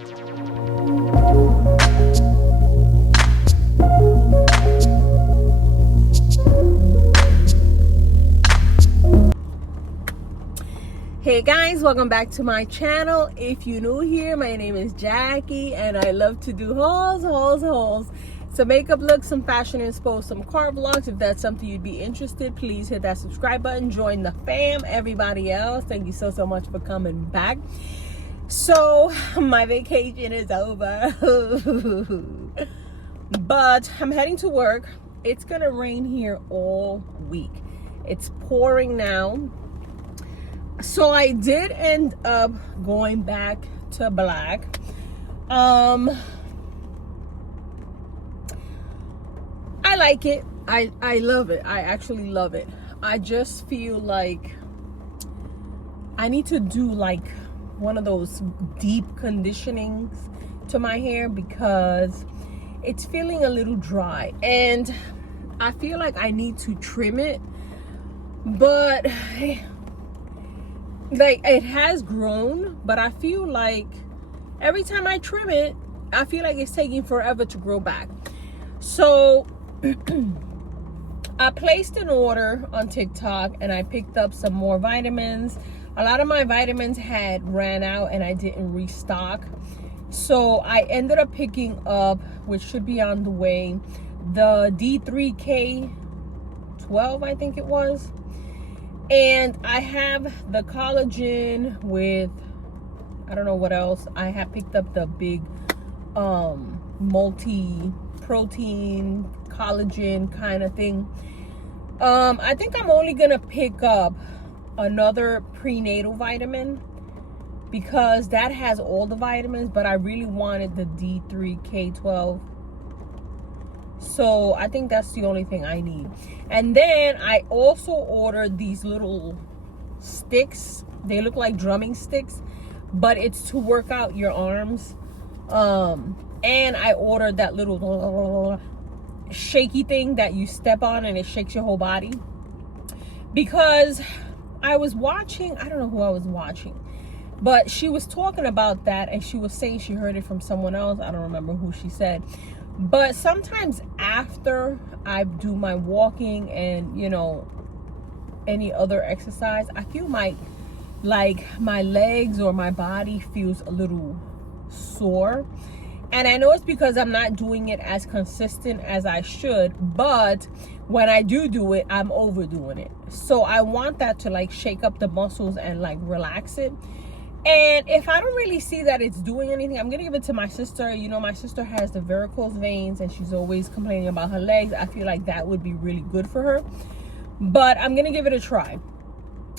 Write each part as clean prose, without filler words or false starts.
Hey guys, welcome back to my channel. If you're new here, my name is Jackie and I love to do hauls. So makeup looks, some fashion inspo, some car vlogs. If that's something you'd be interested, please hit that subscribe button, join the fam. Everybody else, thank you so much for coming back. So my vacation is over but I'm heading to work. It's gonna rain here all week. It's pouring now. So I did end up going back to black. I like it. I love it. I actually love it. I just feel like I need to do like one of those deep conditionings to my hair because it's feeling a little dry and I feel like I need to trim it, but like it has grown, but I feel like every time I trim it, I feel like it's taking forever to grow back. So I placed an order on TikTok and I picked up some more vitamins. A lot of my vitamins had ran out and I didn't restock. So I ended up picking up, which should be on the way, the D3K12, I think it was. And I have the collagen with, I don't know what else. I have picked up the big multi-protein collagen kind of thing. I think I'm only going to pick up another prenatal vitamin because that has all the vitamins, but I really wanted the D3K12. So I think that's the only thing I need. And then I also ordered these little sticks. They look like drumming sticks, but it's to work out your arms. And I ordered that little shaky thing that you step on and it shakes your whole body. Because I was watching, I don't know who I was watching, but she was talking about that and she was saying she heard it from someone else. I don't remember who she said. But sometimes after I do my walking and, you know, any other exercise, I feel my legs or my body feels a little sore. And I know it's because I'm not doing it as consistent as I should, but when I do it, I'm overdoing it. So I want that to like shake up the muscles and like relax it. And if I don't really see that it's doing anything, I'm gonna give it to my sister. You know, my sister has the varicose veins and she's always complaining about her legs. I feel like that would be really good for her, but I'm gonna give it a try.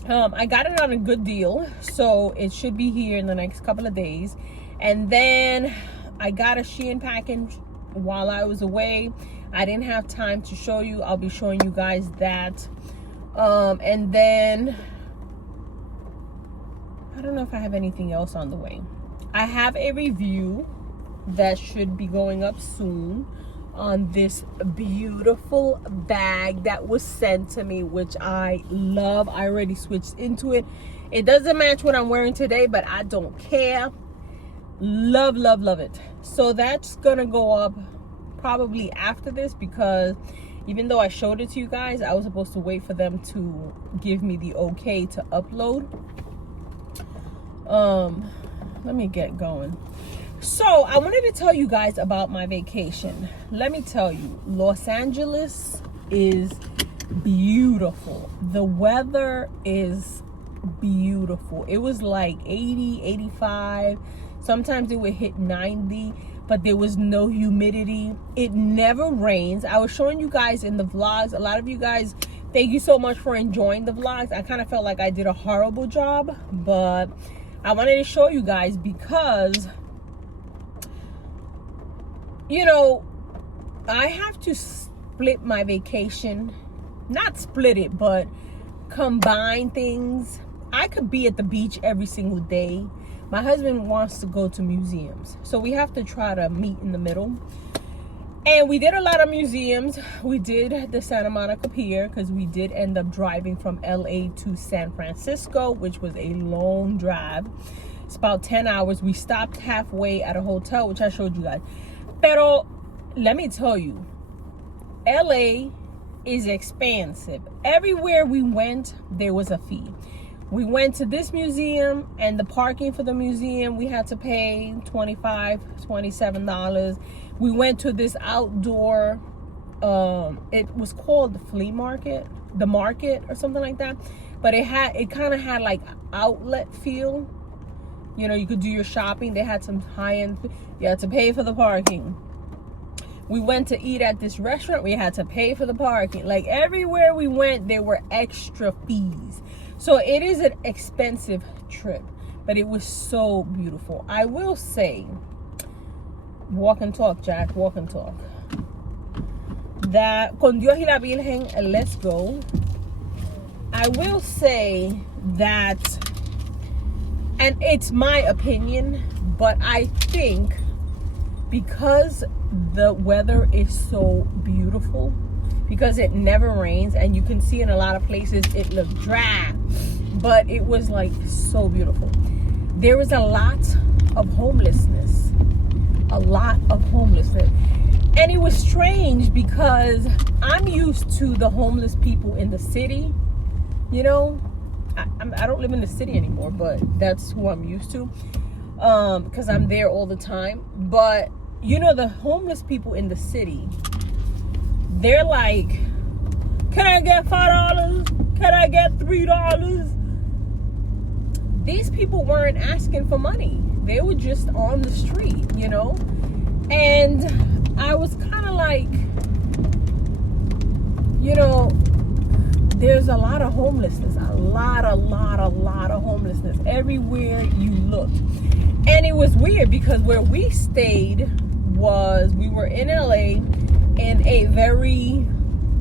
I got it on a good deal, so it should be here in the next couple of days. And then I got a Shein package while I was away. I didn't have time to show you. I'll be showing you guys that. And then I don't know if I have anything else on the way. I have a review that should be going up soon on this beautiful bag that was sent to me, which I love. I already switched into it. It doesn't match what I'm wearing today, but I don't care. Love it. So that's gonna go up probably after this because even though I showed it to you guys, I was supposed to wait for them to give me the okay to upload. Let me get going. So I wanted to tell you guys about my vacation. Let me tell you, Los Angeles is beautiful. The weather is beautiful. It was like 80, 85. Sometimes it would hit 90, but there was no humidity. It never rains. I was showing you guys in the vlogs. A lot of you guys, thank you so much for enjoying the vlogs. I kind of felt like I did a horrible job, but I wanted to show you guys because, you know, I have to split my vacation. Not split it, but combine things. I could be at the beach every single day. My husband wants to go to museums, so we have to try to meet in the middle. And we did a lot of museums. We did the Santa Monica Pier because we did end up driving from LA to San Francisco, which was a long drive. It's about 10 hours. We stopped halfway at a hotel, which I showed you guys. Pero let me tell you, LA is expensive. Everywhere we went, there was a fee. We went to this museum, and the parking for the museum, we had to pay $25, $27. We went to this outdoor, it was called the flea market, the market or something like that. But it kind of had like outlet feel. You know, you could do your shopping. They had some high-end, you had to pay for the parking. We went to eat at this restaurant. We had to pay for the parking. Like everywhere we went, there were extra fees. So it is an expensive trip, but it was so beautiful. I will say, walk and talk, Jack, walk and talk. That con Dios y la Virgen, let's go. I will say that, and it's my opinion, but I think because the weather is so beautiful, because it never rains, and you can see in a lot of places it looked dry, but it was like so beautiful. There was a lot of homelessness, and it was strange because I'm used to the homeless people in the city. You know, I don't live in the city anymore, but that's who I'm used to, because I'm there all the time. But you know, the homeless people in the city, they're like, can I get $5? Can I get $3? These people weren't asking for money. They were just on the street, you know. And I was kind of like, you know, there's a lot of homelessness, a lot of homelessness everywhere you looked. And it was weird because where we stayed we were in LA in a very,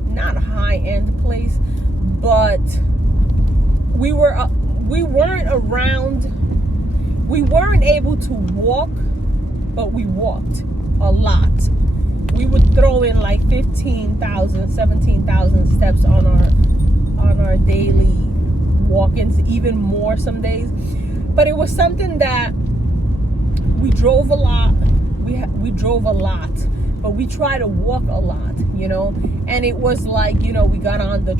not high-end place, but we weren't able to walk, but we walked a lot. We would throw in like 15,000, 17,000 steps on our daily walk-ins, even more some days. But it was something that we drove a lot. We drove a lot, but we try to walk a lot, you know. And it was like, you know, we got on we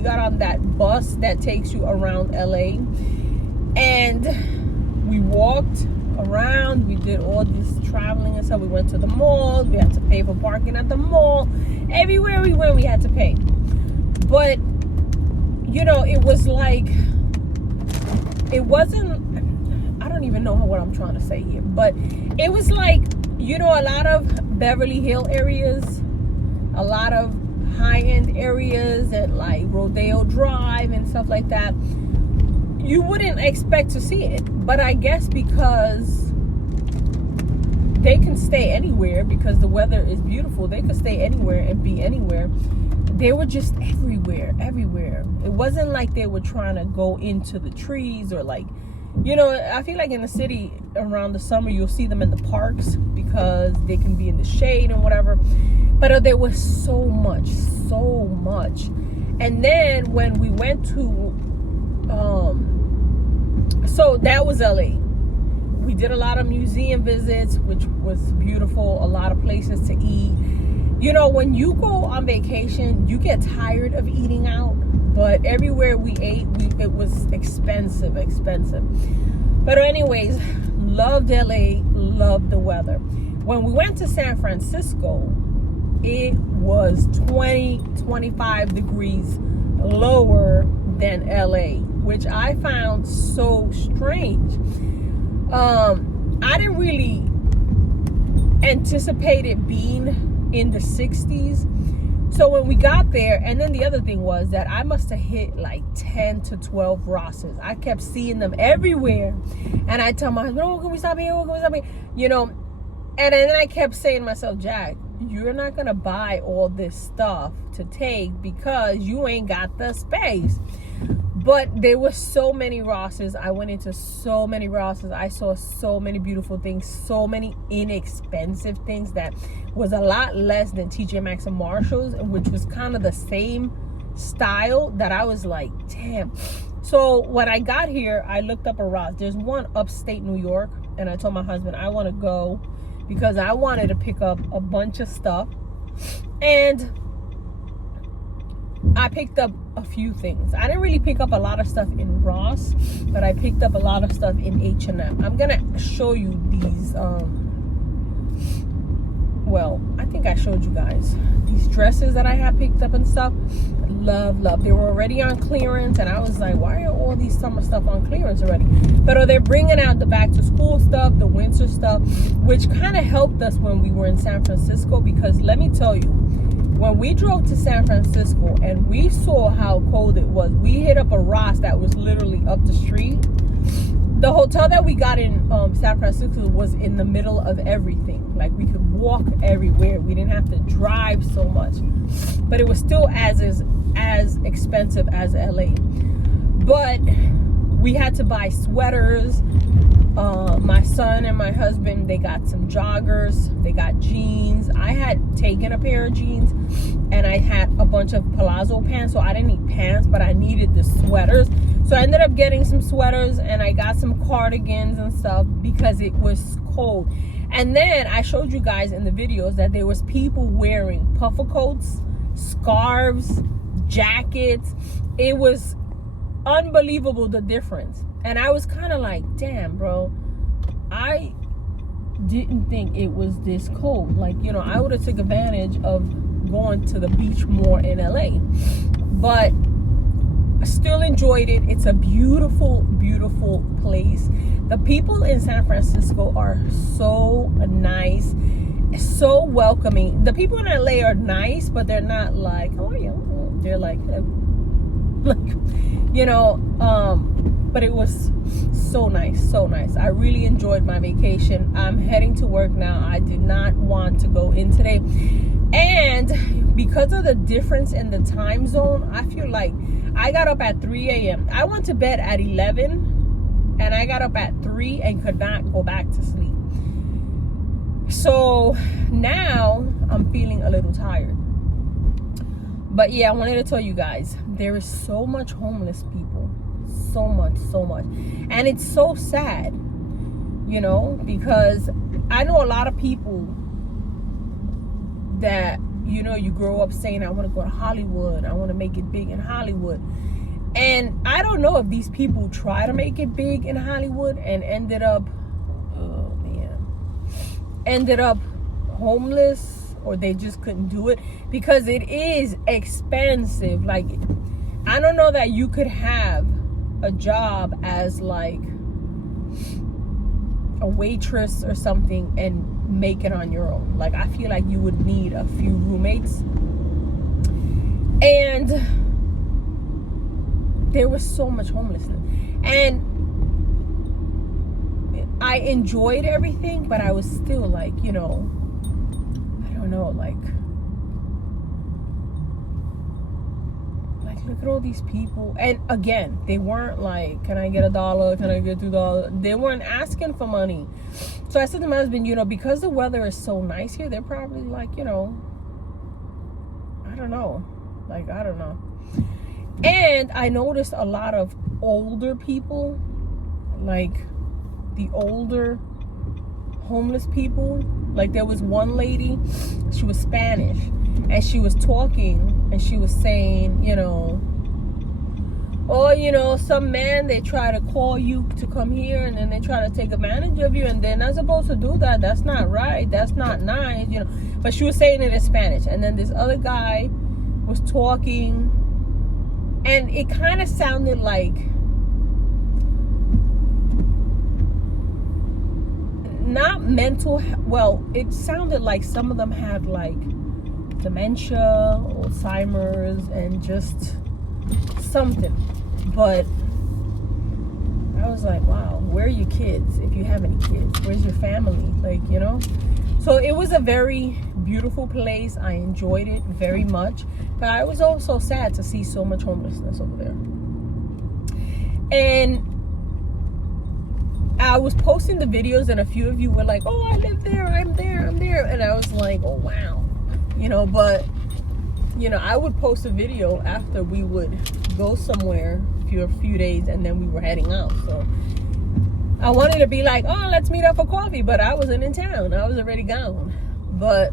got on that bus that takes you around LA, and we walked around. We did all this traveling and stuff. We went to the mall. We had to pay for parking at the mall. Everywhere we went, we had to pay. But you know, it was like, it wasn't, I don't even know what I'm trying to say here, but it was like, you know, a lot of Beverly Hills areas, a lot of high-end areas at like Rodeo Drive and stuff like that, you wouldn't expect to see it. But I guess because they can stay anywhere, because the weather is beautiful, they could stay anywhere and be anywhere. They were just everywhere. It wasn't like they were trying to go into the trees or like, you know, I feel like in the city around the summer, you'll see them in the parks because they can be in the shade and whatever. But there was so much. And then when we went to, so that was LA. We did a lot of museum visits, which was beautiful, a lot of places to eat. You know, when you go on vacation, you get tired of eating out. But everywhere we ate, it was expensive. But anyways, loved LA, loved the weather. When we went to San Francisco, it was 25 degrees lower than LA, which I found so strange. I didn't really anticipate it being in the 60s. So when we got there, and then the other thing was that I must have hit like 10 to 12 Rosses. I kept seeing them everywhere. And I tell my husband, oh, can we stop here? You know, and then I kept saying to myself, Jack, you're not going to buy all this stuff to take because you ain't got the space. But there were so many Rosses. I went into so many Rosses. I saw so many beautiful things, so many inexpensive things that was a lot less than TJ Maxx and Marshalls, which was kind of the same style that I was like, damn. So when I got here, I looked up a Ross. There's one upstate New York, and I told my husband I want to go because I wanted to pick up a bunch of stuff. And I picked up a few things. I didn't really pick up a lot of stuff in Ross, but I picked up a lot of stuff in H&M. I'm gonna show you these well, I think I showed you guys these dresses that I had picked up and stuff. Love. They were already on clearance, and I was like, why are all these summer stuff on clearance already? But they're bringing out the back to school stuff, the winter stuff, which kind of helped us when we were in San Francisco, because let me tell you, when we drove to San Francisco and we saw how cold it was, we hit up a Ross that was literally up the street. The hotel that we got in San Francisco was in the middle of everything. Like, we could walk everywhere. We didn't have to drive so much. But it was still as expensive as LA. But we had to buy sweaters. My son and my husband, they got some joggers. They got jeans. I had taken a pair of jeans, and I had a bunch of palazzo pants. So I didn't need pants, but I needed the sweaters. So I ended up getting some sweaters, and I got some cardigans and stuff because it was cold. And then I showed you guys in the videos that there was people wearing puffer coats, scarves, jackets. It was unbelievable, the difference. And I was kind of like, damn, bro, I didn't think it was this cold. Like, you know, I would have took advantage of going to the beach more in LA. But I still enjoyed it. It's a beautiful, beautiful place. The people in San Francisco are so nice, so welcoming. The people in LA are nice, but they're not like, oh yeah, they're like, you know, but it was so nice, so nice. I really enjoyed my vacation. I'm heading to work now. I did not want to go in today, and because of the difference in the time zone, I feel like I got up at 3 a.m. I went to bed at 11, and I got up at 3 and could not go back to sleep. So now I'm feeling a little tired. But yeah, I wanted to tell you guys, there is so much homeless people. So much. And it's so sad, you know, because I know a lot of people that, you know, you grow up saying, I want to go to Hollywood. I want to make it big in Hollywood. And I don't know if these people try to make it big in Hollywood and ended up homeless, or they just couldn't do it, because it is expensive. Like, I don't know that you could have a job as like a waitress or something and make it on your own. Like, I feel like you would need a few roommates. And there was so much homelessness, and I enjoyed everything, but I was still like, you know, I don't know, like look at all these people. And again, they weren't like, can I get $1? Can I get $2? They weren't asking for money. So I said to my husband, you know, because the weather is so nice here, they're probably like, you know, I don't know. And I noticed a lot of older people, like the older homeless people. Like, there was one lady, she was Spanish, and she was talking, and she was saying, you know, oh, you know, some man, they try to call you to come here, and then they try to take advantage of you, and they're not supposed to do that. That's not right. That's not nice, you know. But she was saying it in Spanish. And then this other guy was talking, and it kind of sounded like, not mental, well, it sounded like some of them had like dementia, Alzheimer's, and just something. But I was like, wow, where are your kids? If you have any kids, where's your family? Like, you know. So it was a very beautiful place. I enjoyed it very much, but I was also sad to see so much homelessness over there. And I was posting the videos, and a few of you were like, oh, I live there, I'm there. And I was like, oh, wow. You know, but, you know, I would post a video after we would go somewhere for a few days, and then we were heading out. So I wanted to be like, oh, let's meet up for coffee, but I wasn't in town. I was already gone. But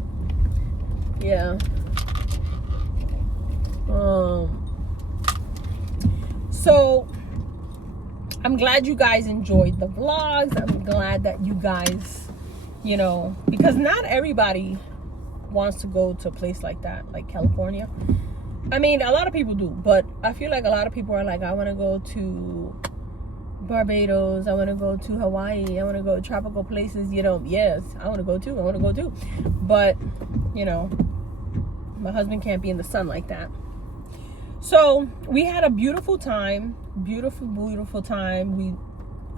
yeah. So I'm glad you guys enjoyed the vlogs. I'm glad that you guys, you know, because not everybody wants to go to a place like that, like California. I mean, a lot of people do, but I feel like a lot of people are like, I want to go to Barbados, I want to go to Hawaii, I want to go to tropical places, you know. Yes, I want to go too, but you know, my husband can't be in the sun like that. So we had a beautiful time, beautiful time. We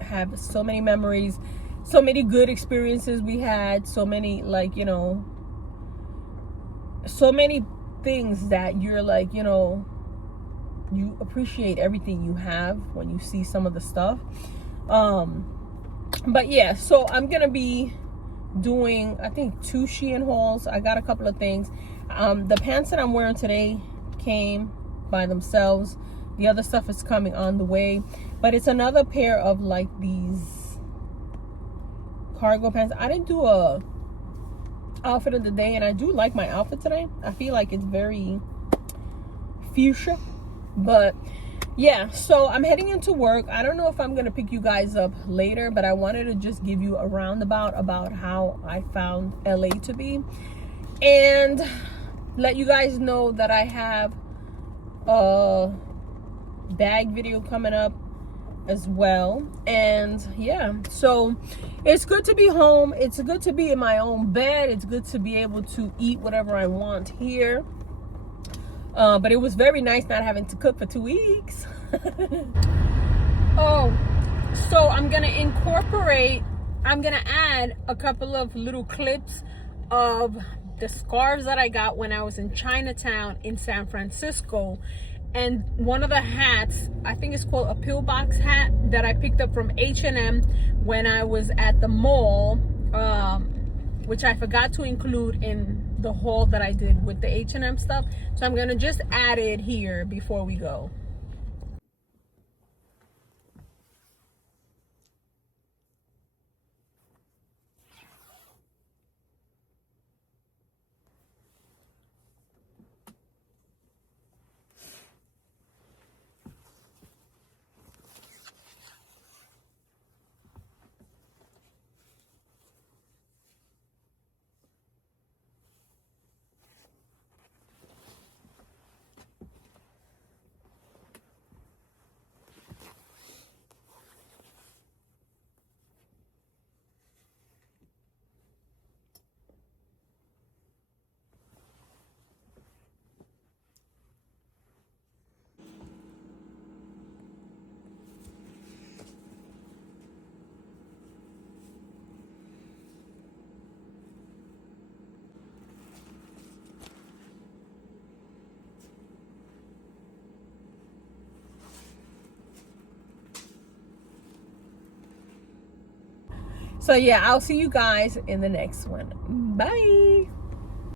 have so many memories, so many good experiences we had, so many, like, you know, so many things that you're like, you know, you appreciate everything you have when you see some of the stuff. But yeah, so I'm gonna be doing, I think, 2 Shein hauls. I got a couple of things. The pants that I'm wearing today came by themselves. The other stuff is coming on the way, but it's another pair of like these cargo pants. I didn't do a outfit of the day, and I do like my outfit today. I feel like it's very fuchsia, but yeah. So I'm heading into work. I don't know if I'm gonna pick you guys up later, but I wanted to just give you a roundabout about how I found LA to be, and let you guys know that I have a bag video coming up as well. And yeah, so it's good to be home. It's good to be in my own bed. It's good to be able to eat whatever I want here. But it was very nice not having to cook for 2 weeks. Oh, so I'm gonna add a couple of little clips of the scarves that I got when I was in Chinatown in San Francisco, and one of the hats, I think it's called a pillbox hat, that I picked up from H&M when I was at the mall, which I forgot to include in the haul that I did with the H&M stuff. So I'm gonna just add it here before we go. So yeah, I'll see you guys in the next one. Bye.